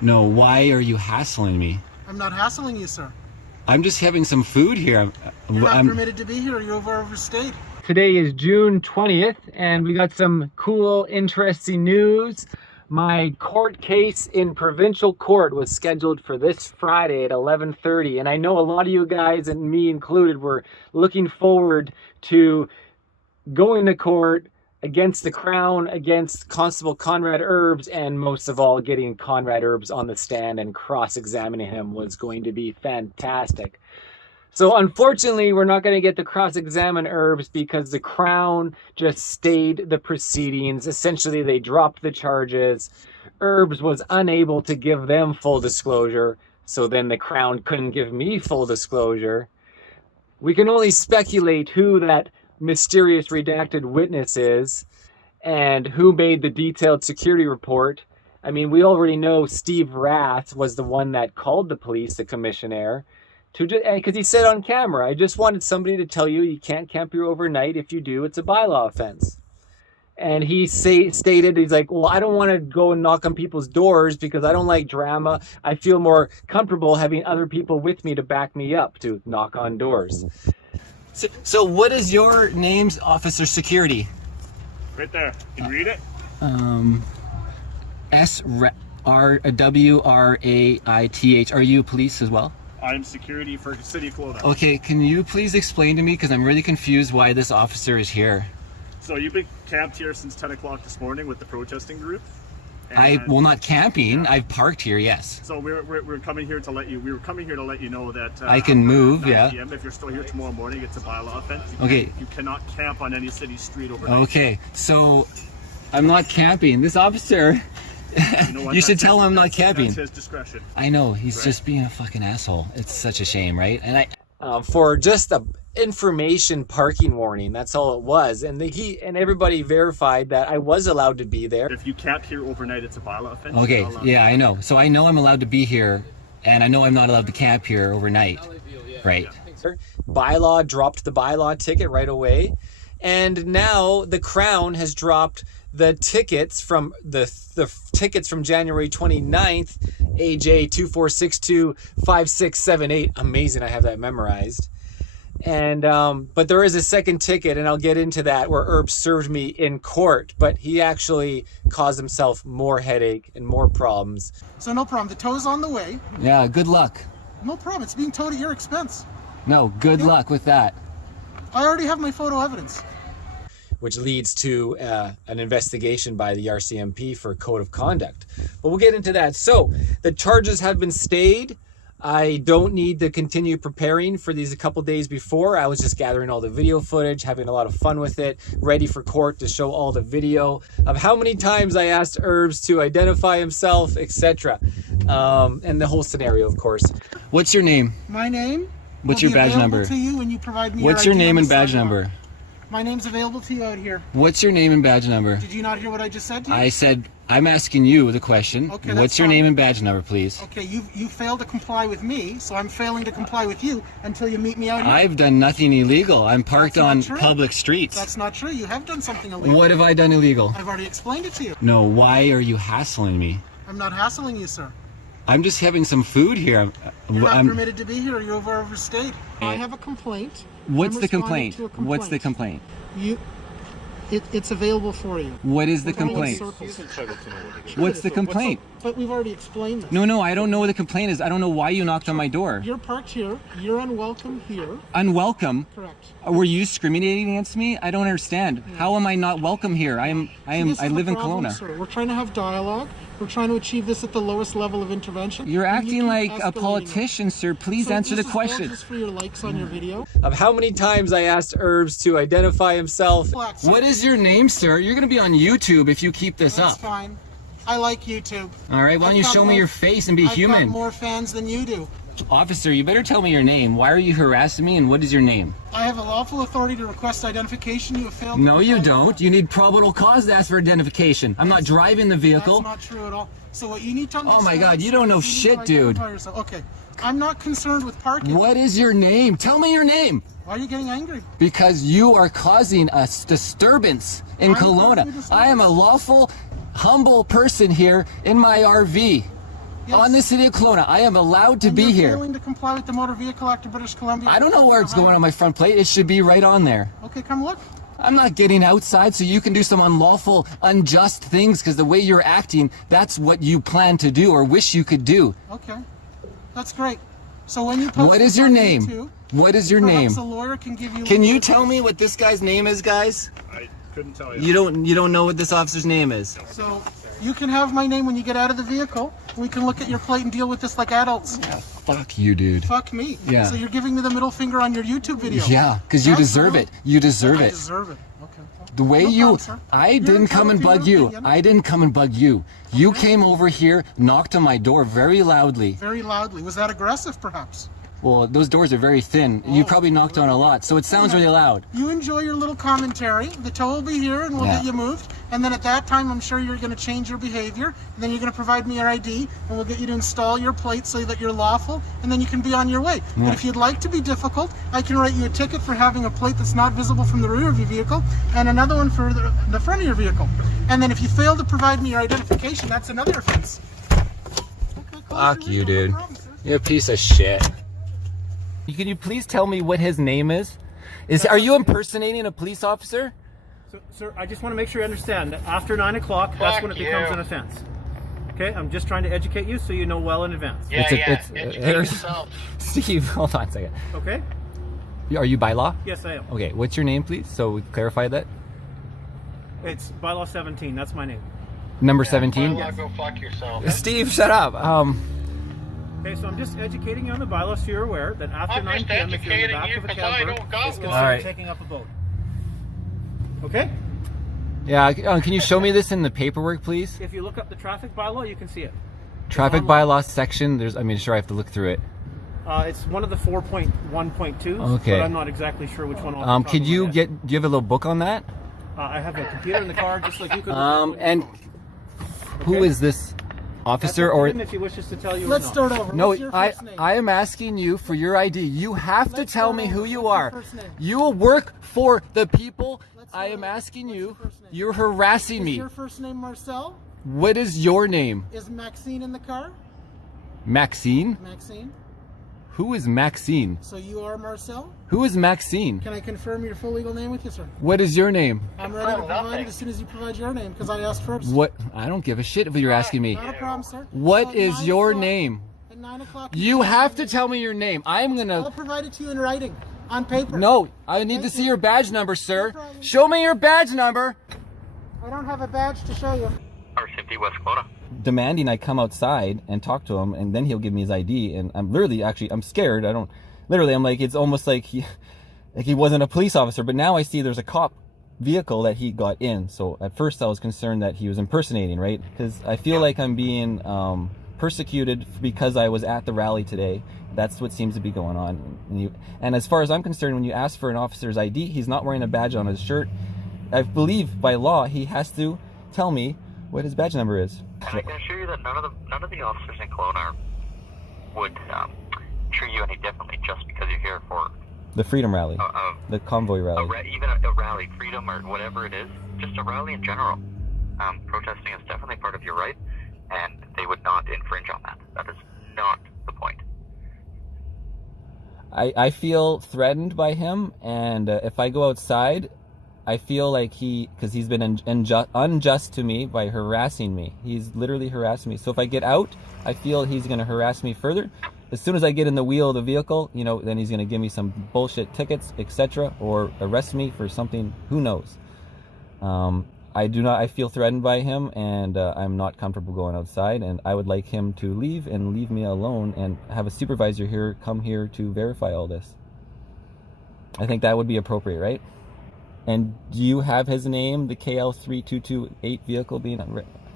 No, why are you hassling me? I'm not hassling you, sir. I'm just having some food here. You're not permitted to be here. You're overstayed. Today is June 20th, and we got some cool, interesting news. My court case in Provincial Court was scheduled for this Friday at 11:30, and I know a lot of you guys, and me included, were looking forward to going to court against the Crown, against Constable Conrad ERBES, and most of all, getting Conrad ERBES on the stand and cross-examining him was going to be fantastic. So unfortunately, we're not going to get to cross-examine ERBES because the Crown just stayed the proceedings. Essentially, they dropped the charges. ERBES was unable to give them full disclosure, so then the Crown couldn't give me full disclosure. We can only speculate who that mysterious redacted witness is and who made the detailed security report. I mean, we already know Steve Rath was the one that called the police, the commissionaire, because he said on camera, I just wanted somebody to tell you you can't camp here overnight. If you do, it's a bylaw offense. And he stated, he's like, well, I don't want to go and knock on people's doors because I don't like drama. I feel more comfortable having other people with me to back me up to knock on doors. So what is your name's officer security? Right there. Can you read it? S-R-W-R-A-I-T-H. Are you police as well? I'm security for the City of Kelowna. Okay, can you please explain to me, because I'm really confused why this officer is here. So you've been camped here since 10 o'clock this morning with the protesting group? Well, not camping. Yeah. I've parked here, yes. So we're coming here to let you. We were coming here to let you know that I can move. 9 Yeah. PM, if you're still here tomorrow morning, it's a bylaw offense. You cannot camp on any city street overnight. Okay, so I'm not camping. This officer, You know what? you should tell him I'm not camping. That's his discretion. I know, he's just being a fucking asshole. It's such a shame, right? And for just a information parking warning, that's all it was, and everybody verified that I was allowed to be there. If you camp here overnight, it's a bylaw offense. Okay, yeah, I know. So I know I'm allowed to be here, and I know I'm not allowed to camp here overnight, right? Yeah. Bylaw dropped the bylaw ticket right away, and now the Crown has dropped the tickets from the tickets from January 29th, AJ 24625678. Amazing, I have that memorized. And but there is a second ticket, and I'll get into that, where ERBES served me in court, but he actually caused himself more headache and more problems. So no problem. The tow's on the way. Yeah, good luck. No problem. It's being towed at your expense. No, good luck with that. I already have my photo evidence. Which leads to an investigation by the RCMP for code of conduct. But we'll get into that. So the charges have been stayed. I don't need to continue preparing for these a couple days before. I was just gathering all the video footage, having a lot of fun with it, ready for court to show all the video of how many times I asked ERBES to identify himself, etc. And the whole scenario, of course. What's your name? My name. What's your badge number? To you when you provide me What's your name and badge number? My name's available to you out here. What's your name and badge number? Did you not hear what I just said to you? I said, I'm asking you the question. Okay, what's your name and badge number, please? Okay, you failed to comply with me, so I'm failing to comply with you until you meet me out here. I've done nothing illegal. I'm parked on public streets. That's not true. You have done something illegal. What have I done illegal? I've already explained it to you. No, why are you hassling me? I'm not hassling you, sir. I'm just having some food here. You're not permitted to be here. You're overstayed. I have a complaint. What's the complaint? What's the complaint? It's available for you. What is the complaint? What's the complaint? But we've already explained this. No, I don't know what the complaint is. I don't know why you knocked on my door. You're parked here. You're unwelcome here. Unwelcome? Correct. Were you discriminating against me? I don't understand. Yeah. How am I not welcome here? I live in Kelowna. Sir. We're trying to have dialogue. We're trying to achieve this at the lowest level of intervention. You're acting like a politician, sir. Please answer the question. Just for your likes on your video. Of how many times I asked ERBES to identify himself. What is your name, sir? You're going to be on YouTube if you keep this up. That's fine. I like YouTube. All right, why don't you show me your face and be human? I've got more fans than you do. Officer, you better tell me your name. Why are you harassing me, and what is your name? I have a lawful authority to request identification. You have failed. No, you don't. You need probable cause to ask for identification. I'm not driving the vehicle. That's not true at all. So what you need to understand... Oh my God, you don't know shit, dude. Okay, I'm not concerned with parking. What is your name? Tell me your name. Why are you getting angry? Because you are causing a disturbance in Kelowna. I am a lawful, humble person here in my RV. on the city of Kelowna. I am allowed to And be you're here. failing to comply with the Motor Vehicle Act of British Columbia. I don't know where it's going on my front plate. It should be right on there. Okay, come look. I'm not getting outside so you can do some unlawful, unjust things, because the way you're acting, that's what you plan to do or wish you could do. Okay, that's great. So when you post What is this your on name? YouTube, What is your name? perhaps a lawyer can give you. Can you tell me what this guy's name is, guys? I couldn't tell you. You don't know what this officer's name is. So you can have my name when you get out of the vehicle. We can look at your plate and deal with this like adults. Yeah, fuck you, dude. Fuck me. Yeah. So you're giving me the middle finger on your YouTube video. Yeah, because you That's deserve fine. it. You deserve I it. deserve it. Okay. The way No you, problem, sir. I You're didn't come and entitled bug to your you. opinion. I didn't come and bug you. You came over here, knocked on my door very loudly. Very loudly. Was that aggressive, perhaps? Well, those doors are very thin. You probably knocked on a lot, so it sounds really loud. You enjoy your little commentary. The tow will be here and we'll Yeah. get you moved. And then at that time, I'm sure you're going to change your behavior. And then you're going to provide me your ID and we'll get you to install your plate so that you're lawful. And then you can be on your way. Yeah. But if you'd like to be difficult, I can write you a ticket for having a plate that's not visible from the rear of your vehicle and another one for the front of your vehicle. And then if you fail to provide me your identification, that's another offense. Okay, close Fuck your you, window, no dude. problem, sir. You're a piece of shit. Can you please tell me what his name is? Are you impersonating a police officer? So, sir, I just want to make sure you understand that after 9 o'clock, that's when it becomes an offense. Okay, I'm just trying to educate you so you know well in advance. Yeah, It's Steve, hold on a second. Okay? Are you Bylaw? Yes, I am. Okay, what's your name, please? So we clarify that. It's Bylaw 17. That's my name. Number 17. Bylaw, go fuck yourself. Steve, shut up. Okay, so I'm just educating you on the bylaw so you're aware that after I'm 9 just p.m. if you're in the educating back you of a 'cause I camper, don't got it's one. considered Alright. taking up a boat. Okay? Yeah, can you show me this in the paperwork, please? If you look up the traffic bylaw, you can see it. Traffic online. bylaw section. Sure, I have to look through it. It's one of the 4.1.2, Okay. but I'm not exactly sure which one. off the top Could of you my head. do you have a little book on that? I have a computer in the car, just like you could. And who Okay. is this officer That's up to or? him if he wishes to tell you. or Let's not. start over. No, What's your first name? I am asking you for your ID. You have to Let's tell start me over. who you What's your are. first name? You will work for the people. Let's I start am over. asking What's you. your first name? You're harassing Is me. your first name Marcel? What is your name? Is Maxine in the car? Maxine? Maxine. Who is Maxine? So you are Marcel? Who is Maxine? Can I confirm your full legal name with you, sir? What is your name? I'm ready to provide nothing. it as soon as you provide your name, because I asked first. What? I don't give a shit if you're asking me. Not a problem, sir. What At is 9 your o'clock- name? At 9 o'clock. You have to me. tell me your name. I'm I'll gonna. provide it to you in writing, on paper. No, I need to Thank see you. your badge number, sir. No problem. Show me your badge number. I don't have a badge to show you. R50 West Kelowna. Demanding I come outside and talk to him, and then he'll give me his ID. And I'm literally, actually, I'm scared. I'm like, it's almost like he wasn't a police officer. But now I see there's a cop vehicle that he got in. So at first I was concerned that he was impersonating, right? Because I feel like I'm being persecuted because I was at the rally today. That's what seems to be going on. And as far as I'm concerned, when you ask for an officer's ID, he's not wearing a badge on his shirt. I believe by law he has to tell me what his badge number is. And I can assure you that none of the officers in Kelowna would treat you any differently just because you're here for The Freedom Rally, the convoy rally. even a rally, freedom or whatever it is, just a rally in general. Protesting is definitely part of your right, and they would not infringe on that. That is not the point. I feel threatened by him, and if I go outside, I feel like because he's been unjust to me by harassing me. He's literally harassing me. So if I get out, I feel he's going to harass me further. As soon as I get in the wheel of the vehicle, then he's going to give me some bullshit tickets, etc., or arrest me for something. Who knows? I feel threatened by him, and I'm not comfortable going outside, and I would like him to leave and leave me alone and have a supervisor here come here to verify all this. I think that would be appropriate, right? And do you have his name, the KL3228 vehicle being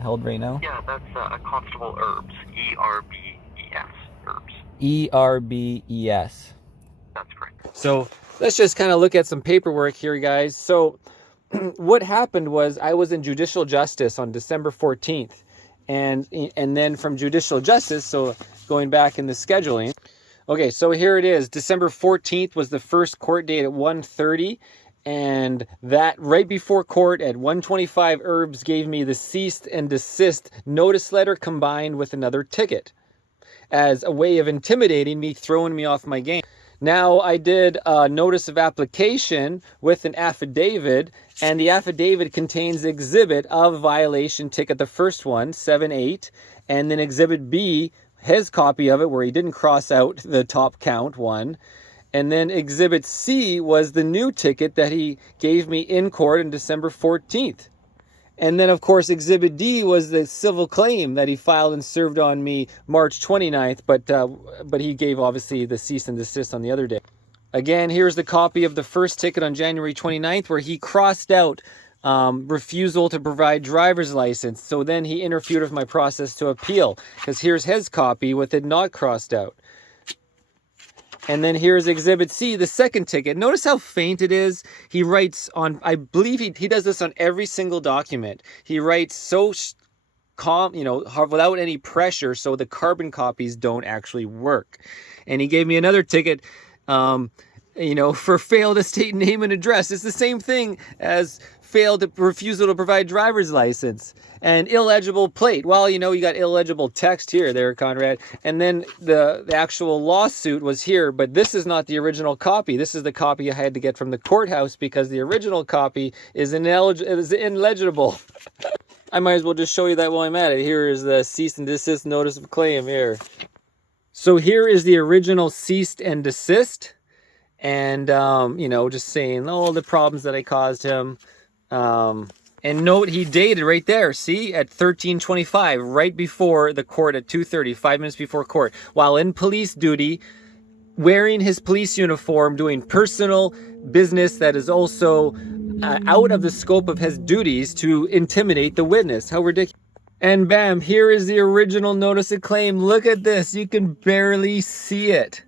held right now? Yeah, that's Constable Erbes, E-R-B-E-S, Erbes. E-R-B-E-S. That's correct. So let's just kind of look at some paperwork here, guys. So what happened was I was in judicial justice on December 14th. And then from judicial justice, so going back in the scheduling. Okay, so here it is. December 14th was the first court date at 1:30. And that right before court at 1:25, Erbes gave me the cease and desist notice letter combined with another ticket. as a way of intimidating me, throwing me off my game. Now I did a notice of application with an affidavit, and the affidavit contains the exhibit of violation ticket, the first one, 7-8, and then exhibit B, his copy of it where he didn't cross out the top count one. And then exhibit C was the new ticket that he gave me in court on December 14th. And then, of course, Exhibit D was the civil claim that he filed and served on me March 29th, but he gave, obviously, the cease and desist on the other day. Again, here's the copy of the first ticket on January 29th, where he crossed out refusal to provide driver's license. So then he interfered with my process to appeal, because here's his copy with it not crossed out. And then here's Exhibit C, the second ticket. Notice how faint it is. He writes on, I believe he does this on every single document. He writes so calm, you know, without any pressure, so the carbon copies don't actually work. And he gave me another ticket, you know, for failed to state name and address. It's the same thing as failed refusal to provide driver's license and illegible plate. Well, you know, you got illegible text here, there, Conrad. And then the actual lawsuit was here, but this is not the original copy. This is the copy I had to get from the courthouse because the original copy is illegible. I might as well just show you that while I'm at it. Here is the cease and desist notice of claim here. So here is the original ceased and desist. And, you know, just saying all the problems that I caused him. And note he dated right there, see, at 13:25, right before the court at 2:30, 5 minutes before court, while in police duty, wearing his police uniform, doing personal business that is also out of the scope of his duties to intimidate the witness. How ridiculous. And bam, here is the original notice of claim. Look at this. You can barely see it.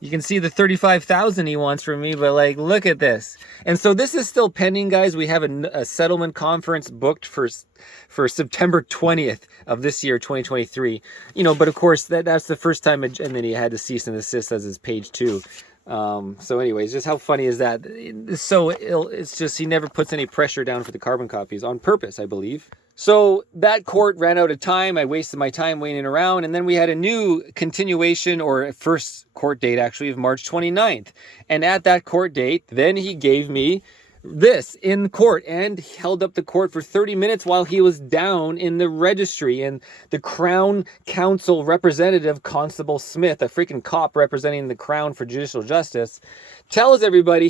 You can see the $35,000 he wants from me, but like, look at this. And so this is still pending, guys. We have a settlement conference booked for September 20th of this year, 2023. You know, but of course, that's the first time, and then he had to cease and desist as his page 2. So anyways, just how funny is that? So it's just, he never puts any pressure down for the carbon copies on purpose, I believe. So that court ran out of time. I wasted my time waiting around. And then we had a new continuation, or first court date actually, of March 29th. And at that court date, then he gave me this in court and held up the court for 30 minutes while he was down in the registry. And the Crown Counsel representative, Constable Smith, a freaking cop representing the Crown for judicial justice, tells everybody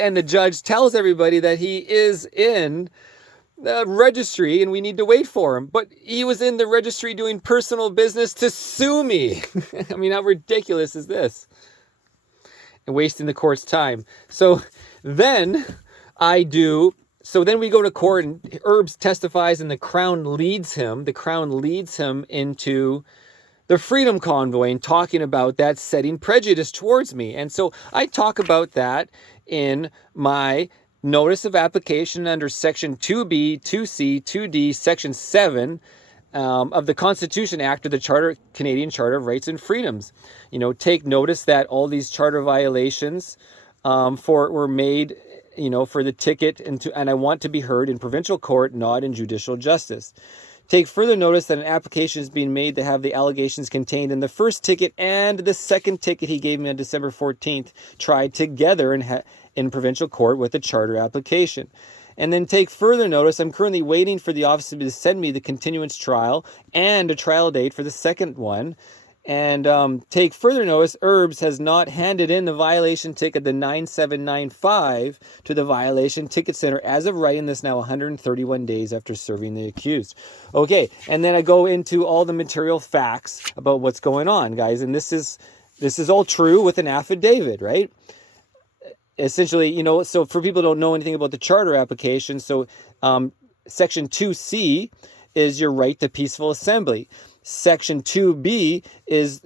and the judge tells everybody that he is in the registry and we need to wait for him. But he was in the registry doing personal business to sue me. I mean, how ridiculous is this? And wasting the court's time. So then we go to court and Erbes testifies and the Crown leads him. The Crown leads him into the Freedom Convoy and talking about that setting prejudice towards me. And so I talk about that in my notice of application under Section 2B, 2C, 2D, Section 7 of the Constitution Act of the Canadian Charter of Rights and Freedoms. You know, take notice that all these charter violations were made, you know, for the ticket, and I want to be heard in provincial court, not in judicial justice. Take further notice that an application is being made to have the allegations contained in the first ticket and the second ticket he gave me on December 14th tried together in provincial court with a charter application. And then take further notice, I'm currently waiting for the officer to send me the continuance trial and a trial date for the second one. And take further notice, Erbes has not handed in the violation ticket, the 9795, to the violation ticket center as of writing this now 131 days after serving the accused. Okay, and then I go into all the material facts about what's going on, guys. And this is all true with an affidavit, right? Essentially, you know, so for people who don't know anything about the charter application, so Section 2C is your right to peaceful assembly. Section 2B is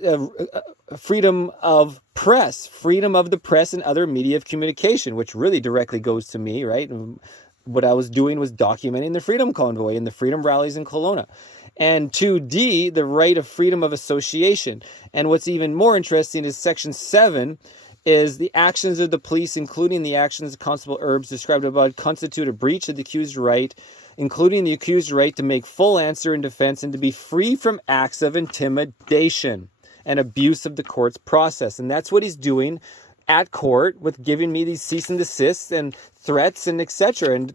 freedom of press, freedom of the press and other media of communication, which really directly goes to me, right? What I was doing was documenting the Freedom Convoy and the Freedom Rallies in Kelowna. And 2D, the right of freedom of association. And what's even more interesting is Section 7 is the actions of the police, including the actions of Constable Erbes described above, constitute a breach of the accused right, including the accused right to make full answer in defense and to be free from acts of intimidation. and abuse of the court's process. And that's what he's doing at court with giving me these cease and desists and threats and etc.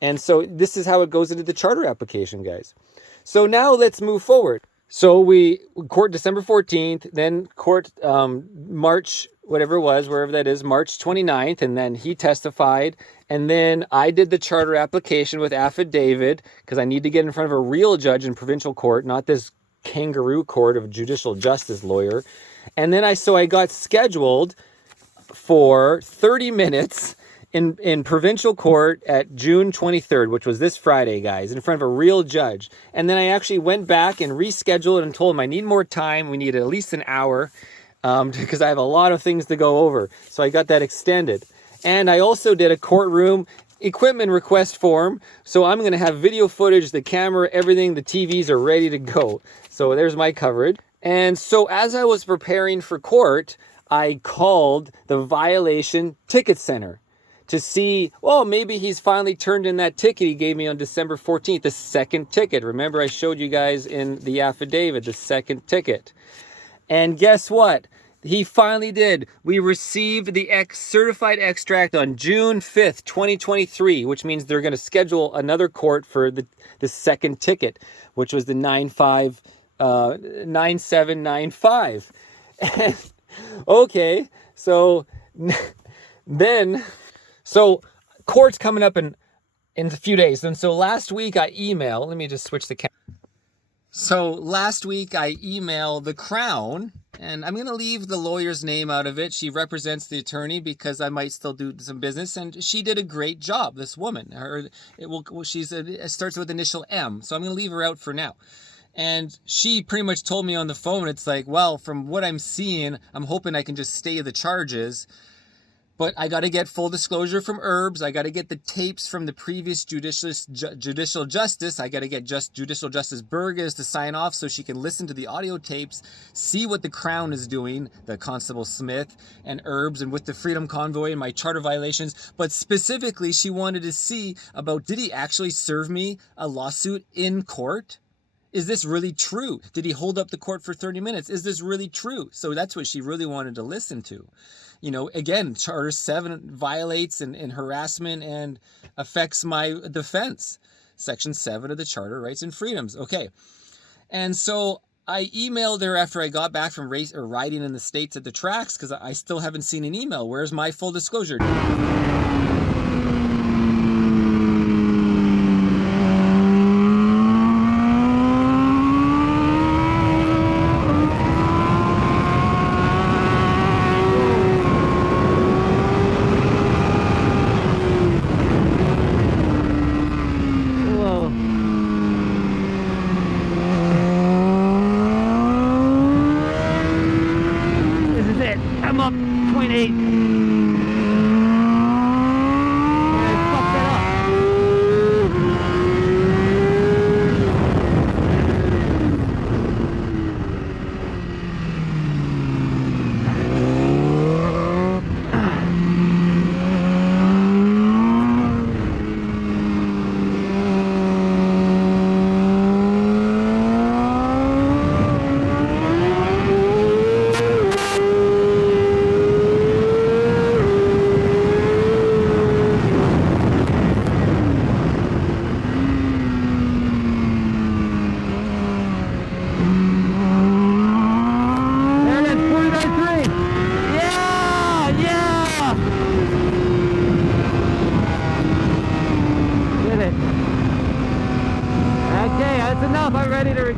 And so this is how it goes into the charter application, guys. So now let's move forward. So we court December 14th, then court March, whatever it was, wherever that is, March 29th, and then he testified. And then I did the charter application with affidavit because I need to get in front of a real judge in provincial court, not this kangaroo court of judicial justice lawyer. And then I got scheduled for 30 minutes in provincial court at June 23rd, which was this Friday, guys, in front of a real judge. And then I actually went back and rescheduled and told him I need more time. We need at least an hour because I have a lot of things to go over. So I got that extended. And I also did a courtroom equipment request form. So I'm going to have video footage, the camera, everything. The TVs are ready to go. So there's my coverage. And so as I was preparing for court, I called the violation ticket center to see, well, maybe he's finally turned in that ticket he gave me on December 14th, the second ticket. Remember, I showed you guys in the affidavit, the second ticket. And guess what? He finally did. We received the certified extract on June 5th, 2023, which means they're going to schedule another court for the second ticket, which was the 9795. Okay, so then... So court's coming up in a few days. And so last week I emailed, let me just switch the camera. So last week I emailed the Crown, and I'm going to leave the lawyer's name out of it. She represents the attorney because I might still do some business, and she did a great job, this woman. It starts with initial M, so I'm going to leave her out for now. And she pretty much told me on the phone, it's like, well, from what I'm seeing, I'm hoping I can just stay the charges. But I got to get full disclosure from Erbes. I got to get the tapes from the previous judicial justice. I got to get judicial justice Burgess to sign off so she can listen to the audio tapes, see what the Crown is doing, the Constable Smith and Erbes, and with the Freedom Convoy and my charter violations. But specifically, she wanted to see about, did he actually serve me a lawsuit in court? Is this really true? Did he hold up the court for 30 minutes? Is this really true? So that's what she really wanted to listen to. You know, again, Charter 7 violates and harassment and affects my defense. Section 7 of the Charter Rights and Freedoms. Okay. And so I emailed her after I got back from riding in the States at the tracks because I still haven't seen an email. Where's my full disclosure?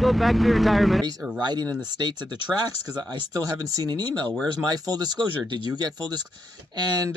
Back to retirement. Or riding in the States at the tracks because I still haven't seen an email. Where's my full disclosure? Did you get full disclosure? And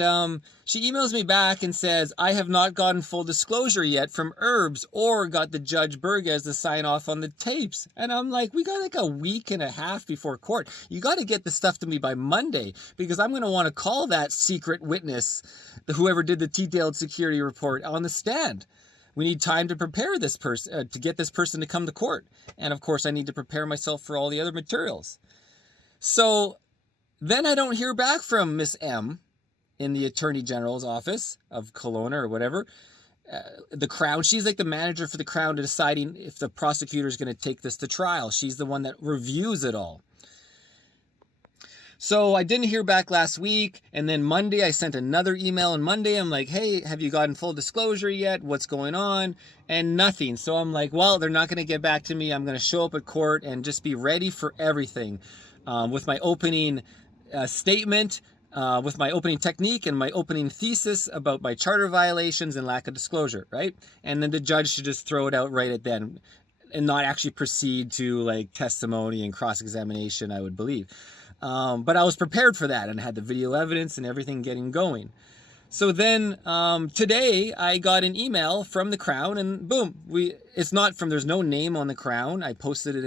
she emails me back and says, I have not gotten full disclosure yet from Erbes or got the Judge Burgess to sign off on the tapes. And I'm like, we got like a week and a half before court. You got to get the stuff to me by Monday because I'm going to want to call that secret witness, whoever did the detailed security report, on the stand. We need time to prepare this person, to get this person to come to court. And of course, I need to prepare myself for all the other materials. So then I don't hear back from Miss M in the Attorney General's office of Kelowna or whatever. The Crown, she's like the manager for the Crown to deciding if the prosecutor is going to take this to trial. She's the one that reviews it all. So I didn't hear back last week, and then Monday I sent another email, and Monday I'm like, hey, have you gotten full disclosure yet? What's going on? And nothing. So I'm like, well, they're not going to get back to me. I'm going to show up at court and just be ready for everything with my opening statement, with my opening technique and my opening thesis about my charter violations and lack of disclosure, right? And then the judge should just throw it out right at then and not actually proceed to like testimony and cross-examination, I would believe. But I was prepared for that and had the video evidence and everything getting going. So then today I got an email from the Crown, and boom, it's not from, there's no name on the Crown. I posted it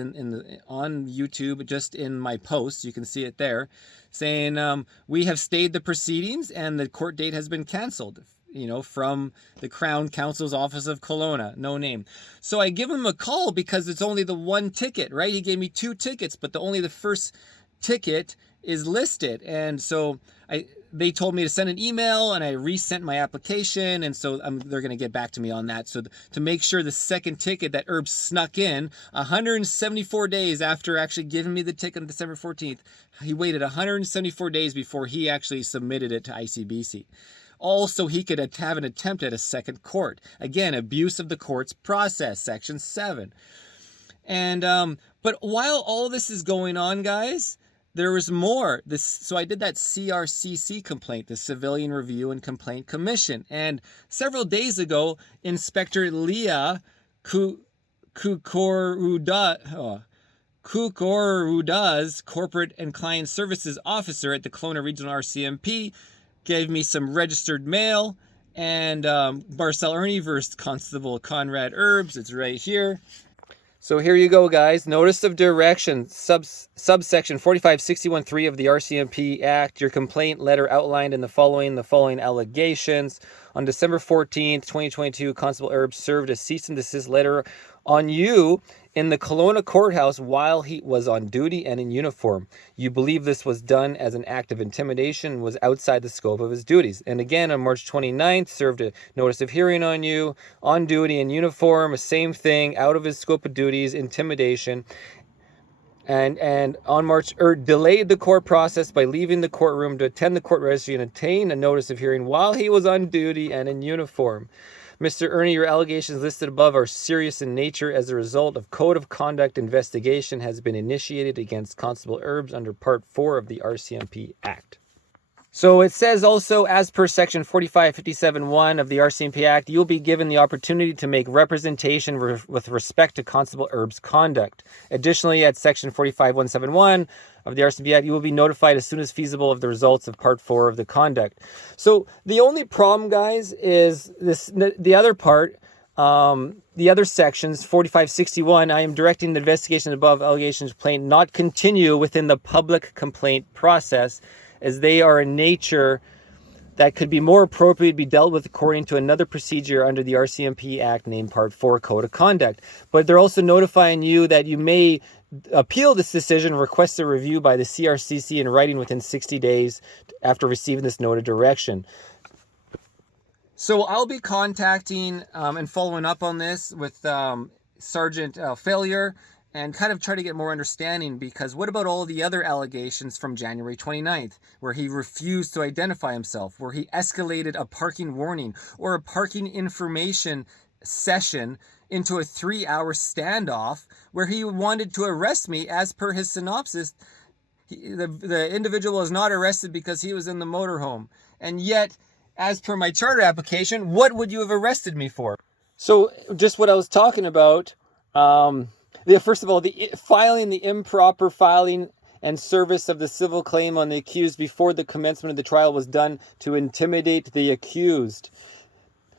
on YouTube, just in my post. You can see it there, saying we have stayed the proceedings and the court date has been canceled. You know, from the Crown Counsel's Office of Kelowna, no name. So I give him a call because it's only the one ticket, right? He gave me 2 tickets, but only the first ticket is listed. And so they told me to send an email, and I resent my application, and so they're going to get back to me on that. So to make sure the second ticket that Irb snuck in 174 days after actually giving me the ticket on December 14th, he waited 174 days before he actually submitted it to ICBC. Also, he could have an attempt at a second court. Again, abuse of the court's process, Section 7. And but while all this is going on, guys, there was more. So I did that CRCC complaint, the Civilian Review and Complaint Commission. And several days ago, Inspector Leah Kukoruda's Corporate and Client Services Officer at the Kelowna Regional RCMP gave me some registered mail, and Marcel Irnie versus Constable Conrad ERBES. It's right here. So here you go, guys. Notice of direction, subsection 4561.3 of the RCMP Act. Your complaint letter outlined in the following allegations. On December 14th, 2022, Constable ERBES served a cease and desist letter on you in the Kelowna courthouse while he was on duty and in uniform. You believe this was done as an act of intimidation and was outside the scope of his duties. And again, on March 29th, served a notice of hearing on you, on duty in uniform, same thing, out of his scope of duties, intimidation. And on March, delayed the court process by leaving the courtroom to attend the court registry and obtain a notice of hearing while he was on duty and in uniform. Mr. Irnie, your allegations listed above are serious in nature. As a result of code of conduct, investigation has been initiated against Constable ERBES under Part 4 of the RCMP Act. So it says also, as per Section 4557.1 of the RCMP Act, you'll be given the opportunity to make representation with respect to Constable ERBES' conduct. Additionally, at Section 45171 of the RCMP Act, you will be notified as soon as feasible of the results of Part 4 of the conduct. So the only problem, guys, is the other part, the other sections, 4561, I am directing the investigation above allegations complaint not continue within the public complaint process, as they are in nature that could be more appropriate to be dealt with according to another procedure under the RCMP Act named Part 4 Code of Conduct. But they're also notifying you that you may appeal this decision, request a review by the CRCC in writing within 60 days after receiving this note of direction. So I'll be contacting and following up on this with Sergeant Failure, and kind of try to get more understanding, because what about all the other allegations from January 29th, where he refused to identify himself, where he escalated a parking warning or a parking information session into a 3-hour standoff, where he wanted to arrest me as per his synopsis. The individual was not arrested because he was in the motorhome. And yet, as per my charter application, what would you have arrested me for? So just what I was talking about, first of all, the improper filing and service of the civil claim on the accused before the commencement of the trial was done to intimidate the accused.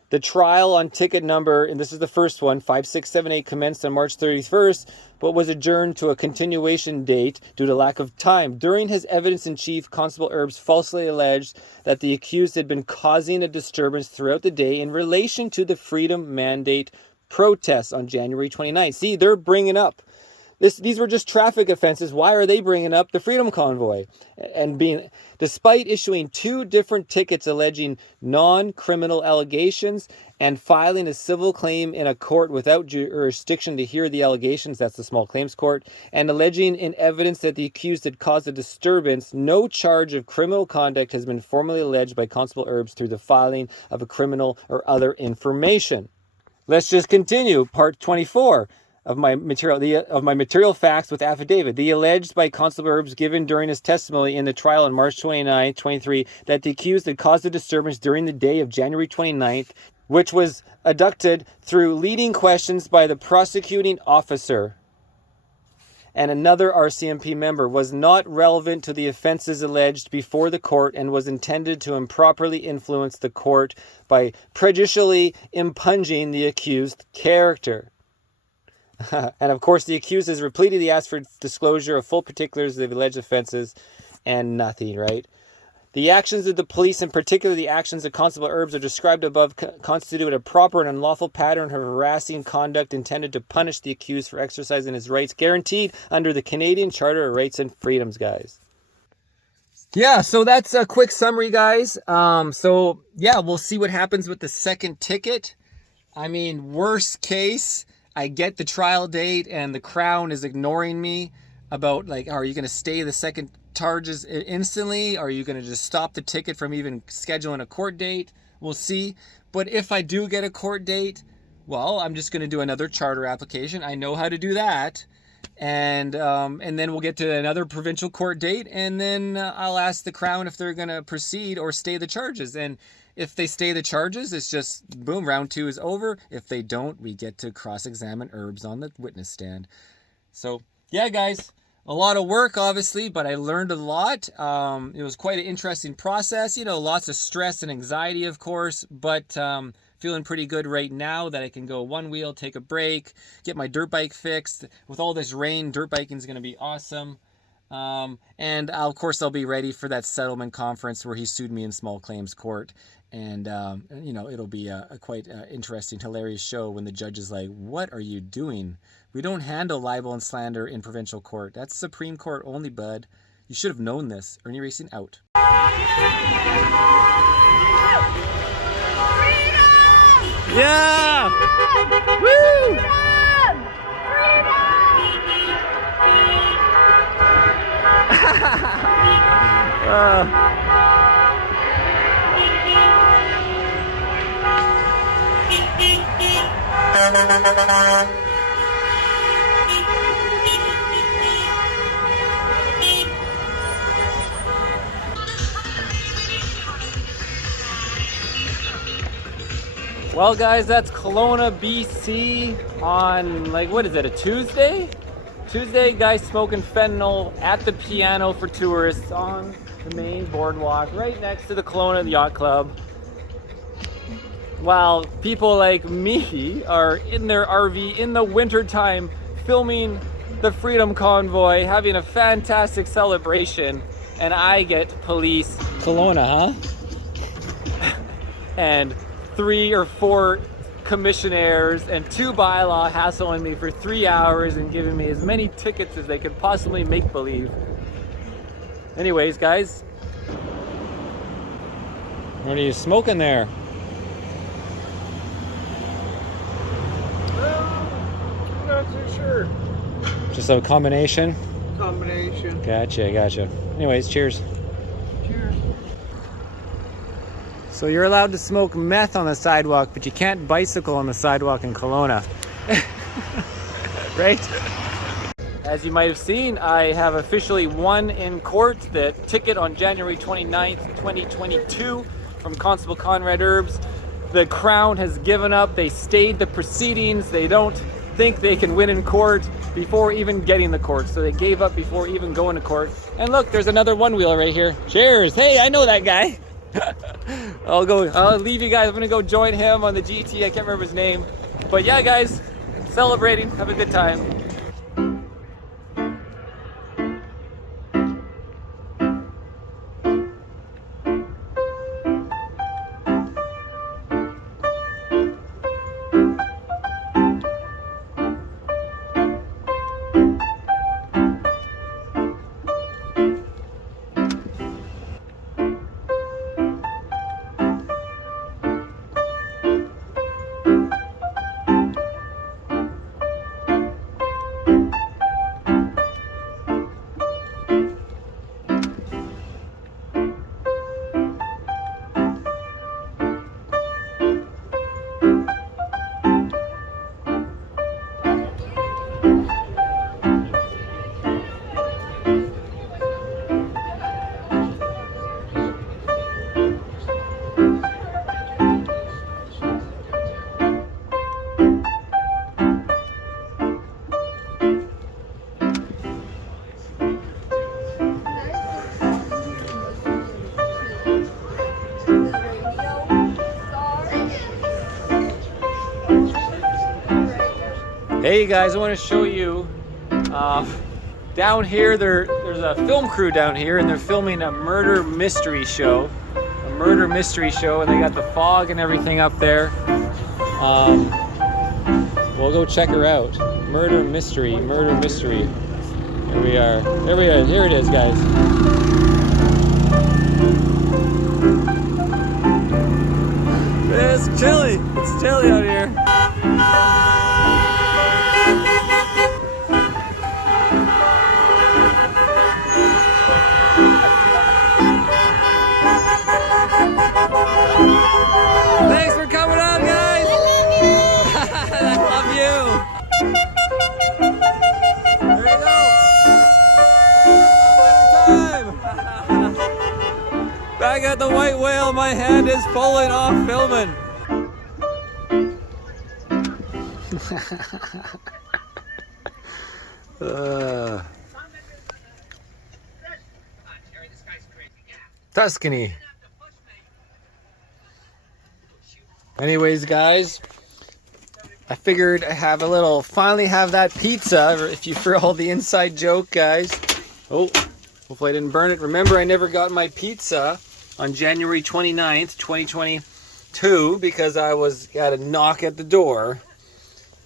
The trial on ticket number, and this is the first one, 5678, commenced on March 31st, but was adjourned to a continuation date due to lack of time. During his evidence in chief, Constable ERBES falsely alleged that the accused had been causing a disturbance throughout the day in relation to the Freedom Mandate protests on January 29th. See, they're bringing up These were just traffic offenses. Why are they bringing up the Freedom Convoy? And despite issuing 2 different tickets alleging non-criminal allegations and filing a civil claim in a court without jurisdiction to hear the allegations, that's the small claims court, and alleging in evidence that the accused had caused a disturbance, no charge of criminal conduct has been formally alleged by Constable Erbes through the filing of a criminal or other information. Let's just continue. Part 24. Of my material facts with affidavit. The alleged by Constable Erbes given during his testimony in the trial on March 29, 23, that the accused had caused a disturbance during the day of January 29th, which was adduced through leading questions by the prosecuting officer and another RCMP member, was not relevant to the offenses alleged before the court and was intended to improperly influence the court by prejudicially impugning the accused character. And of course, the accused has repeatedly asked for disclosure of full particulars of the alleged offenses and nothing, right? The actions of the police, in particular the actions of Constable Erbes, are described above, constitute a proper and unlawful pattern of harassing conduct intended to punish the accused for exercising his rights guaranteed under the Canadian Charter of Rights and Freedoms, guys. Yeah, so that's a quick summary, guys. So yeah, we'll see what happens with the second ticket. I mean, worst case, I get the trial date and the Crown is ignoring me about, like, are you going to stay the second charges instantly? Are you going to just stop the ticket from even scheduling a court date? We'll see. But if I do get a court date, well, I'm just going to do another charter application. I know how to do that. And then we'll get to another provincial court date, and then I'll ask the Crown if they're going to proceed or stay the charges. And if they stay the charges, it's just, boom, round 2 is over. If they don't, we get to cross-examine Erbes on the witness stand. So, yeah, guys, a lot of work, obviously, but I learned a lot. It was quite an interesting process. You know, lots of stress and anxiety, of course, but feeling pretty good right now that I can go one wheel, take a break, get my dirt bike fixed. With all this rain, dirt biking is going to be awesome. And of course, I'll be ready for that settlement conference where he sued me in small claims court. And, you know, it'll be a quite interesting, hilarious show when the judge is like, what are you doing? We don't handle libel and slander in provincial court. That's Supreme Court only, bud. You should have known this. Irnieracing out. Yeah! Woo! Well, guys, that's Kelowna, BC on, like, what is it, a Tuesday? Tuesday, guys smoking fentanyl at the piano for tourists on the main boardwalk right next to the Kelowna Yacht Club. While people like me are in their RV in the wintertime filming the Freedom Convoy, having a fantastic celebration, and I get police Kelowna, huh? And 3 or 4 commissionaires and 2 bylaw hassling me for 3 hours and giving me as many tickets as they could possibly make believe. Anyways, guys, what are you smoking there? I'm not too sure. Just a combination? Combination. Gotcha. Anyways, cheers. Cheers. So you're allowed to smoke meth on the sidewalk, but you can't bicycle on the sidewalk in Kelowna. Right? As you might have seen, I have officially won in court the ticket on January 29th, 2022 from Constable Conrad ERBES. The Crown has given up. They stayed the proceedings. They don't think they can win in court before even getting the court. So they gave up before even going to court. And look, there's another one wheel right here. Cheers. Hey, I know that guy. I'll leave you guys. I'm gonna go join him on the GT. I can't remember his name, but yeah, guys, celebrating, have a good time. Hey guys, I want to show you down here. There's a film crew down here, and they're filming a murder mystery show. And they got the fog and everything up there. We'll go check her out. Murder mystery. Here we are. Here it is, guys. It's chilly out here. Thanks for coming out, guys. I love you. There you go. Time. Back at the White Whale, my hand is falling off filming. Tuscany. Anyways, guys, I figured I have finally have that pizza, if you for all the inside joke, guys. Oh, hopefully I didn't burn it. Remember, I never got my pizza on January 29th, 2022, because I got a knock at the door,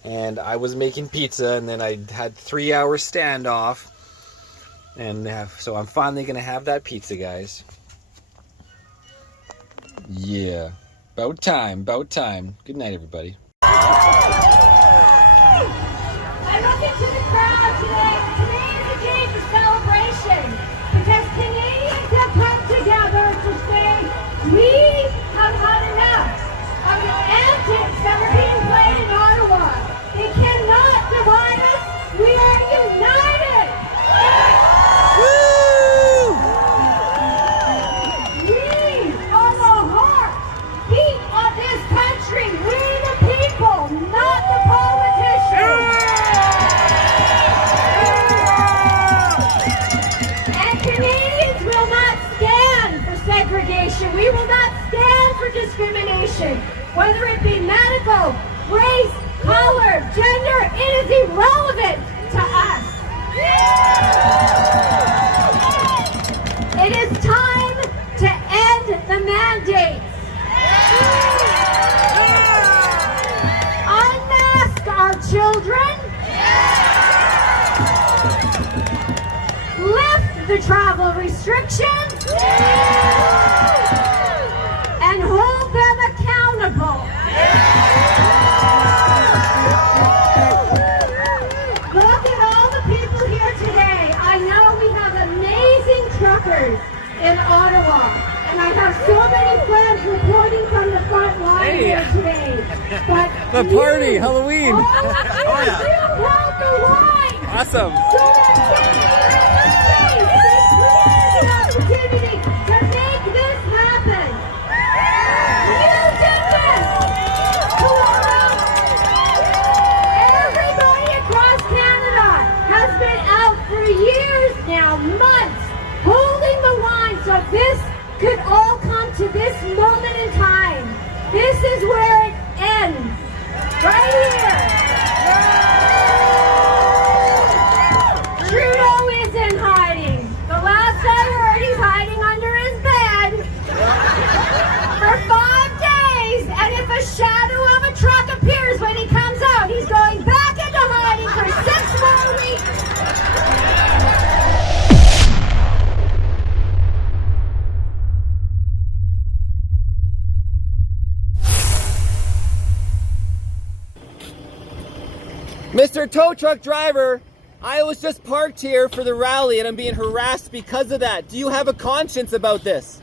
and I was making pizza, and then I had 3-hour standoff, and so I'm finally gonna have that pizza, guys. Yeah. About time. Good night, everybody. I look into the crowd today. Today is a day for celebration because Canadians have come together to say we have had enough of the antics that are being played in Ottawa. They cannot divide us. We are united. We are the heartbeat of this country. We the people, not the politicians. And Canadians will not stand for segregation. We will not stand for discrimination. Whether it be medical, race, color, gender, it is irrelevant to us. It is time to end the mandates. Unmask our children. Lift the travel restrictions. And hold them accountable. Look at all the people here today. I know we have amazing truckers in Ottawa. And I have so many friends reporting from the front line here today. But The party, Halloween. You held the line. Awesome. So that's the opportunity to make this happen. You did this. Everybody across Canada has been out for years now, months, holding the line so this could all come to this moment in time. This is where it ends. Right here. Trudeau is in hiding. The last I heard, he's hiding under his bed for 5 days. And if a shadow of a truck appears when he comes out, he's going back into hiding for 6 more weeks. Mr. Tow Truck Driver, I was just parked here for the rally and I'm being harassed because of that. Do you have a conscience about this?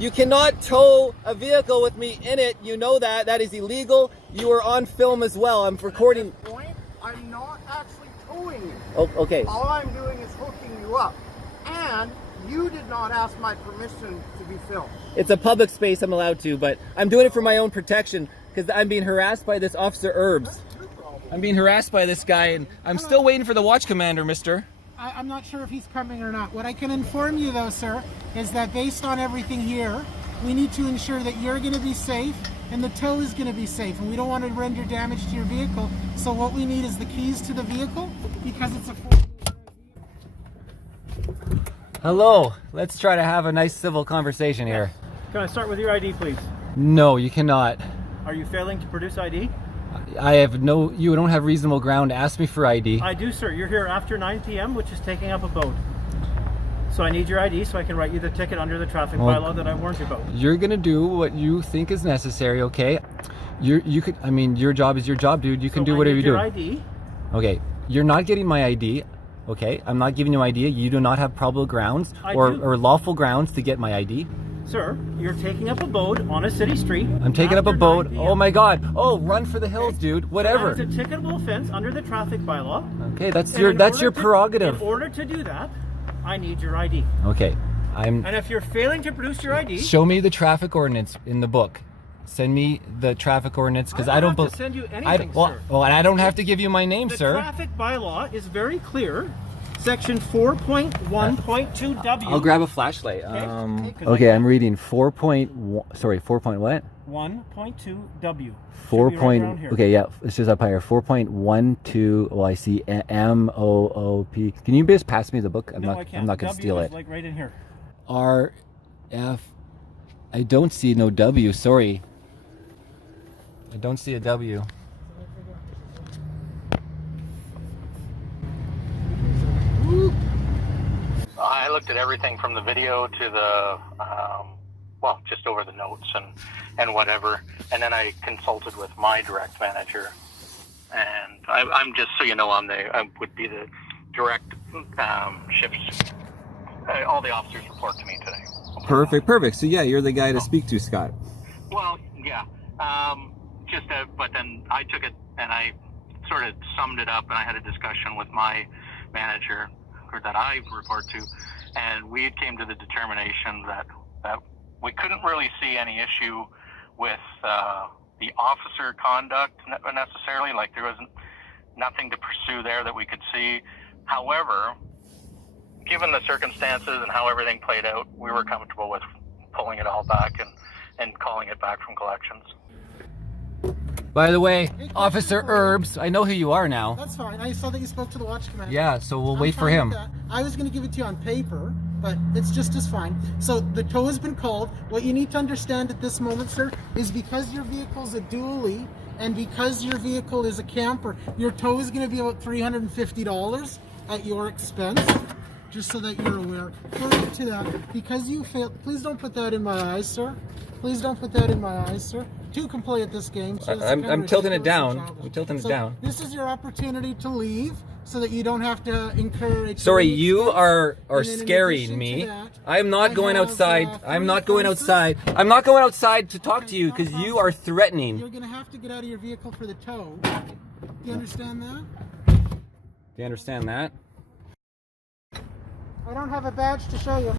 You cannot tow a vehicle with me in it. You know that. That is illegal. You are on film as well. I'm recording. At this point, I'm not actually towing you. Oh, okay. All I'm doing is hooking you up. And you did not ask my permission to be filmed. It's a public space. I'm allowed to, but I'm doing it for my own protection because I'm being harassed by this Officer Irnnie. I'm being harassed by this guy, and I'm still waiting for the watch commander, mister. I'm not sure if he's coming or not. What I can inform you, though, sir, is that based on everything here, we need to ensure that you're going to be safe and the tow is going to be safe, and we don't want to render damage to your vehicle. So what we need is the keys to the vehicle, because it's a Hello, let's try to have a nice civil conversation here. Can I start with your ID, please? No, you cannot. Are you failing to produce ID? I have no, you don't have reasonable ground to ask me for ID. I do, sir. You're here after 9 p.m., which is taking up a boat. So I need your ID so I can write you the ticket under the traffic bylaw that I warned you about. You're gonna do what you think is necessary, okay? You could, I mean, your job is your job, dude. You can do whatever you do. ID. Okay, you're not getting my ID. Okay, I'm not giving you ID. You do not have probable grounds or lawful grounds to get my ID. Sir, you're taking up a boat on a city street. I'm taking up a boat. Oh my God. Oh, run for the hills, dude. Whatever. It's a ticketable offense under the traffic bylaw. Okay, that's your prerogative. In order to do that, I need your ID. Okay, And if you're failing to produce your ID, show me the traffic ordinance in the book. Send me the traffic ordinance, because I don't have to send you anything, sir. Well, and I don't have to give you my name, sir. The traffic bylaw is very clear. Section 4.1.2W. I'll grab a flashlight. Okay, I'm reading 4 what? 1.2W. 4 point. Okay, yeah, it's just up higher. 4.12. Oh, I see. MOOP. Can you just pass me the book? I'm not gonna steal it. Like right in here. RF. I don't see no W. Sorry. I don't see a W. I looked at everything from the video to the, well, just over the notes and whatever. And then I consulted with my direct manager. And I'm just, so you know, I would be the direct shifts. All the officers report to me today. Perfect. So yeah, you're the guy to speak to, Scott. Well, yeah. But then I took it and I sort of summed it up, and I had a discussion with my manager that I report to, and we came to the determination that we couldn't really see any issue with the officer conduct necessarily. Like, there wasn't nothing to pursue there that we could see. However, given the circumstances and how everything played out, we were comfortable with pulling it all back and calling it back from collections. By the way, Officer Erbes, I know who you are now. That's fine. I saw that you spoke to the watch commander. Yeah, so we'll wait for him. I was going to give it to you on paper, but it's just as fine. So the tow has been called. What you need to understand at this moment, sir, is because your vehicle's a dually and because your vehicle is a camper, your tow is going to be about $350 at your expense. Just so that you're aware. Further to that, because you failed, please don't put that in my eyes, sir. Please don't put that in my eyes, sir. Two can play at this game. So I'm tilting it down. I'm tilting it down. This is your opportunity to leave so that you don't have to incur a... Sorry, you are scaring me. I'm not going outside. I'm not going outside. I'm not going outside to talk to you because you are threatening. You're going to have to get out of your vehicle for the tow. Do you understand that? Do you understand that? I don't have a badge to show you.